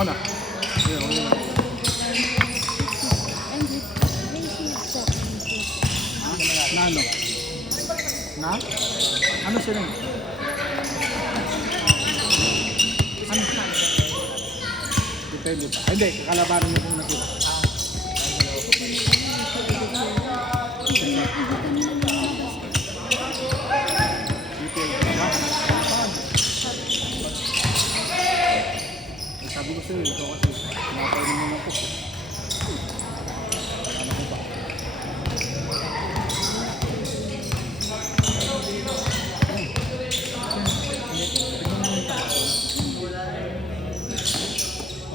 Ako na. Ayun, ayun na. Na ano? Na? Ano sila? Ano? Depende pa. Ay, hindi, kakalabanan mo kung natira. Sabi ko sa'yo, ito kasi nakapainom mo na po. Ano ko ba?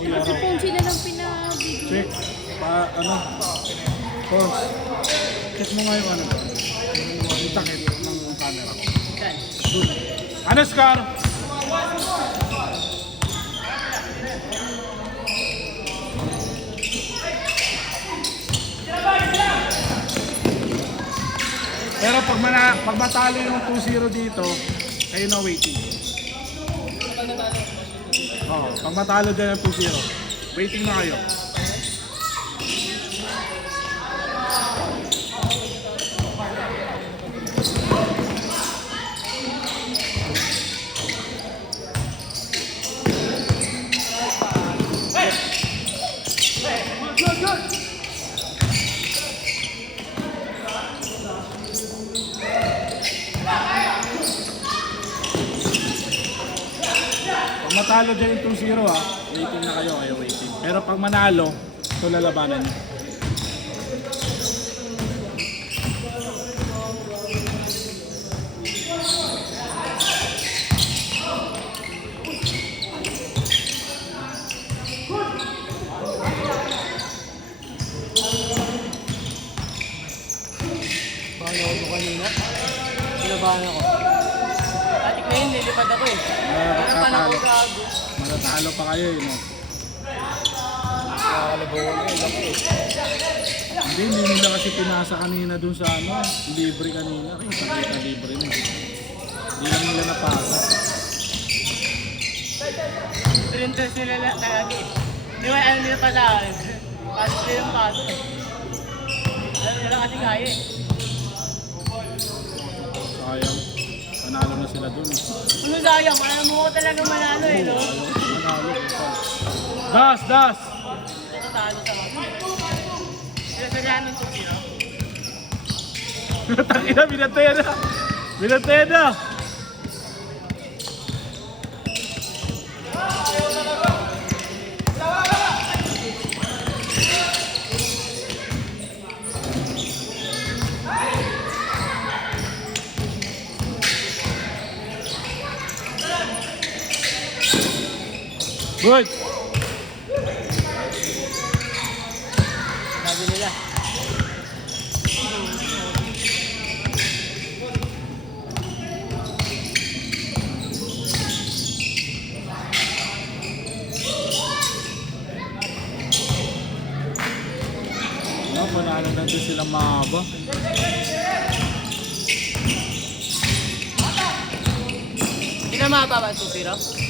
Kasi phone sila lang pinabigyan. Check. Ano? Pause. Check mo nga yung ano. Yung takip ng camera. Good. Ano, Scar? Pero pag matalo yung 2-0 dito, kayo na waiting. Oo, pag matalo dyan yung 2-0, waiting na kayo. Pag matalo dyan yung 2-0 ha, waiting na kayo, waiting. Pero pag manalo, ito lalabanan nyo. Paano ako kanina? Pinabahan ako. Dati ngayon, nilipad ako eh. Matatalo pa kayo eh, no? Nakakalabawan ko, laki eh. Hindi nila kasi pinasa kanina dun sa ano, libre kanina. Ay, sakit na libre na. Hindi lang nila napasa. Printers nila lang talaga eh. Di ba ano nila pala? Pasok nila yung pasok eh. Alam nila kasi kaya eh. Sayang. Panalo na sila dun. Ano sayang? Alam mo ko talaga manalo eh, no? Manalo. Das! Das! Natalo sa mga. Sila ng tuki, no? Tangina, binataya na! Binataya na! Good! Sabi nila. No, panalo na doon silang mahaba. Hindi na mababa ang 2-0.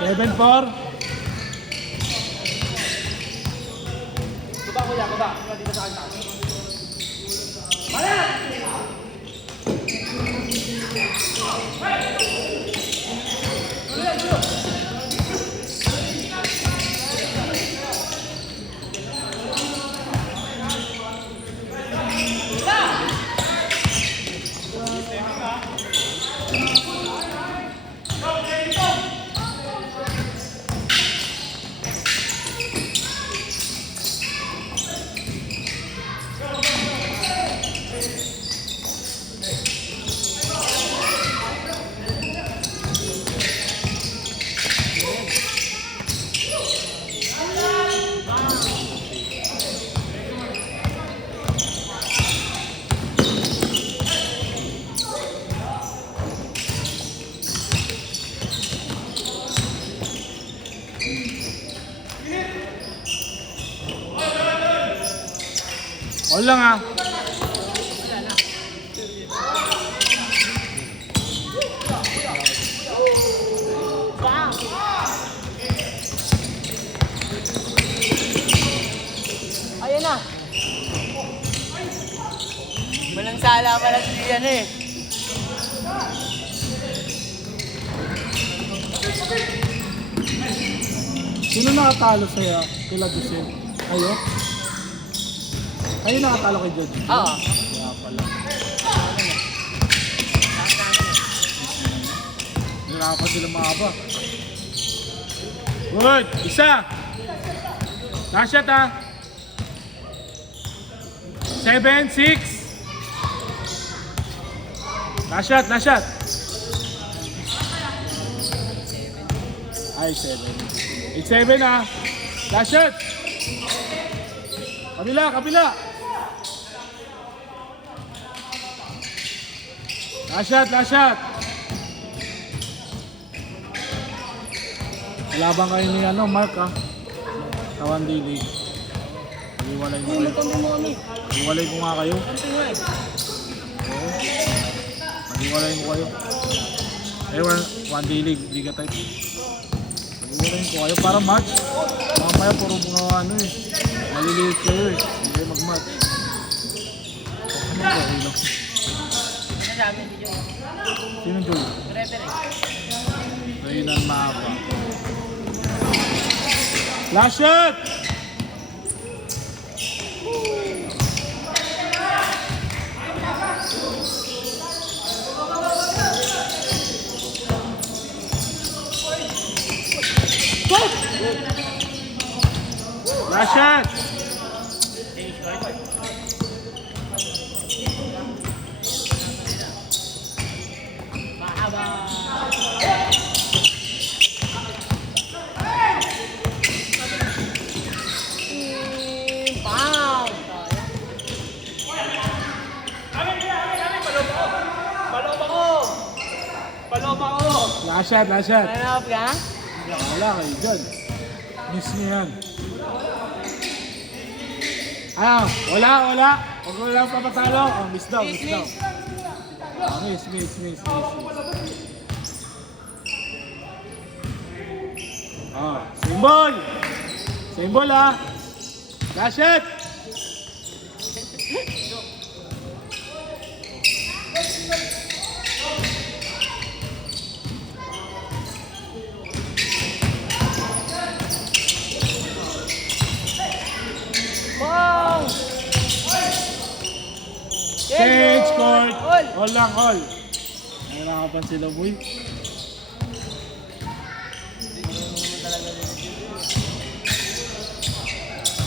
7-4. Baba ko yan, baba. Dito sa kanta. All lang ah. Walang sala pala si ano eh. Sino nakatalo sa kila Dusin? Kayo? Kayo nakatalo kay Judge? Oo. Kaya pala. Nahirapan sila maaba. Good! Isa! Last shot ha! 7, 6. Last shot, last shot. Ay, 7. 8-7 ha. Last shot. Kabila, kabila. Last shot, last shot. Laban kayo ni ano, Mark ha. Tawan Dili. Iwalay mo kayo. Iwalay ko nga kayo. Oo. Iwalay mo kayo. Eh, one daily, liga type. Iwalay ko kayo para match. Mamaya puro mga ano eh. Maliliit kayo eh. Hindi kayo mag-match. Ano ba kayo lang? Ano sabi ni Joe? Sino Joey? Referee. Reynan Mahaba. Last shot! Last shot! Mahaba. Bam! Paloma ko! Last shot, last shot. Hanap ka? Wala kayo dyan. Miss niyo yan. Ah, wala, wala. Huwag mo lang papatalo. Oh, miss daw, miss daw. Ah, miss. Ah, symbol. Symbol ah. Last shot. Wow! Change court. All! All lang, all. Nahirapan sila, boy.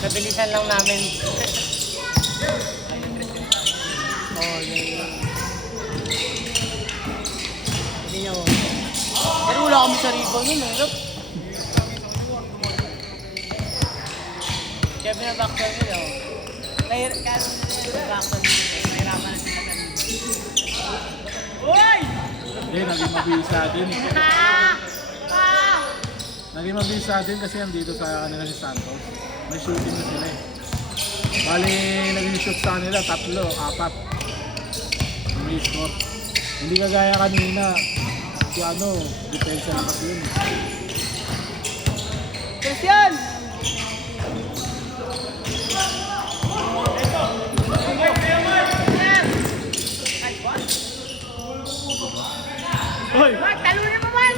Kabilisan lang namin. Hindi nyo. Pero wala kami sa rebound nun, eh. Kaya binabackdoor nila, oh. Kaya binabackdoor nila. Mahirapan na sila sa rebound. Uy! Naging mabisa din. Naging mabisa din kasi nandito sa kanila si Santos. May shooting na sila eh. Bali, naging shoot sa kanila, 3, 4. May score. Hindi kagaya kanina. Si ano, depensa na kasi yun. Christian! Hoy! Mark, talunin mo man!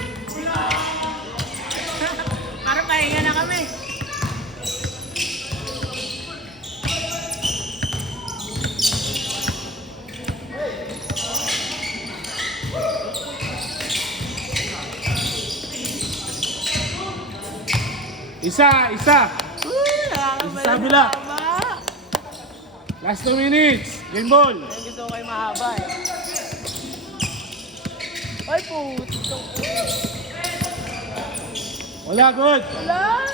Para pahinga na kami. Isa! Isa sa kabila. Last 2 minutes. Game ball. Yung gusto ko kayo mahaba eh. Ay puto. Wala, good. Wala!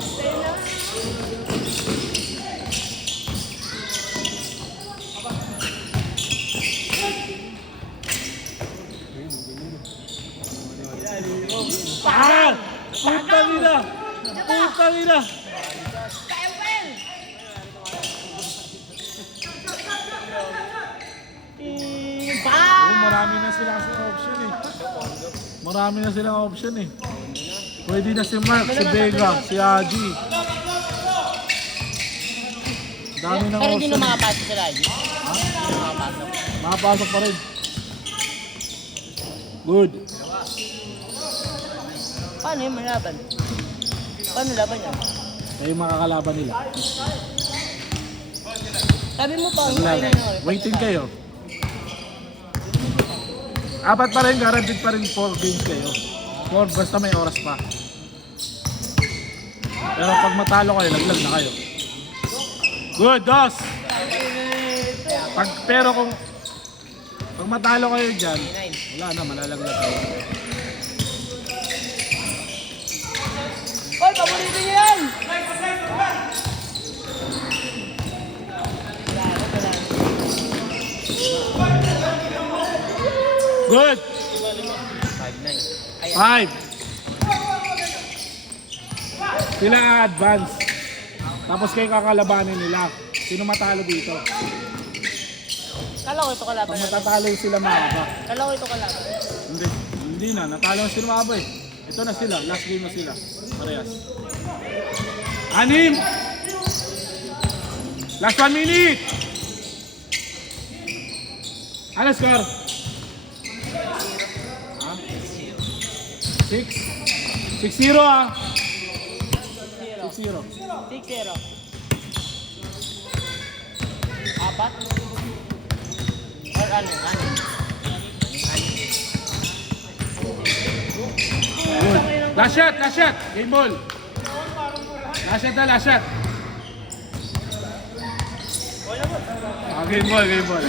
Stay lang. Ah! Putang ina! Putang ina! Oh, marami na silang option eh. Marami na silang option eh. Pwede na si Mark, si Vega, si Aji. Dami ng Pero di option. na makapasok sila. Ha? Nakapasok pa rin. Good. Paano yung malaban? Paano laban yan? Kaya yung makakalaban nila. Sabi mo pa, Waiting kayo. Apat pa rin, guaranteed pa rin 4 games kayo. 4, basta may oras pa. Pero pag matalo kayo, laglag na kayo. Good, dos! Pero kung pag matalo kayo dyan, wala na, malalaglag kayo. Hoy, paborito niyo yan! Good! 5. Sila advance. Tapos kayo kakalabanin nila. Sino matalo dito? Kala ko ito kalaban. Pag matatalo sila mahaba. Kala ko ito kalaban. Hindi na. Natalo sila mahaba eh. Ito na sila. Last game na sila. Parehas. 6. Last 1 minute. Ano score? 6? 6-0 ah. 6-0. 6-0. Apat? Or ano? Good. Last shot, last shot. Game ball. Last shot na, last shot. Game ball, game ball.